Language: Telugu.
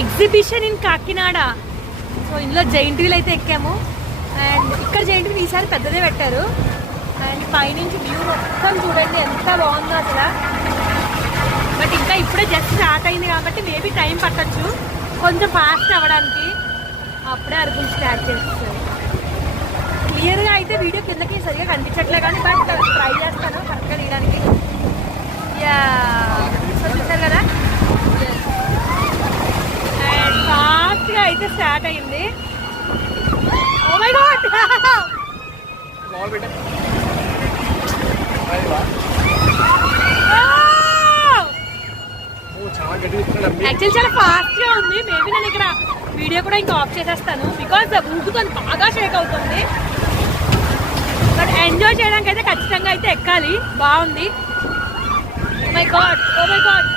Exhibition in Kakinada. సో ఇందులో జైంట్ వీల్ అయితే ఎక్కాము. అండ్ ఇక్కడ జైంట్ వీల్ ఈసారి పెద్దదే పెట్టారు. అండ్ పైనుంచి వ్యూ మొత్తం చూడండి ఎంత బాగుందో అసలు. బట్ ఇంకా ఇప్పుడే జస్ట్ స్టార్ట్ అయింది కాబట్టి మేబీ టైం పట్టచ్చు కొంచెం ఫాస్ట్ అవ్వడానికి. అప్పుడే అరకు స్టార్ట్ చేస్తారు. క్లియర్గా అయితే వీడియో కిందకి సరిగా కనిపించట్లే కానీ బట్ ట్రై చేస్తాను కరెక్ట్గా తీయడానికి. యా సో చూసారు కదా. అండ్ ఫాస్ట్గా అయితే స్టార్ట్ అయింది. ఓ మై గాడ్. యాక్చువల్లీ చాలా ఫాస్ట్గా ఉంది. మేబీ నేను ఇక్కడ వీడియో కూడా ఇంకా ఆఫ్ చేసేస్తాను బికాజ్ ఊపుతుంది, బాగా షేక్ అవుతుంది. బట్ ఎంజాయ్ చేయడానికి అయితే ఖచ్చితంగా అయితే ఎక్కాలి. బాగుంది. Oh my god, oh my God.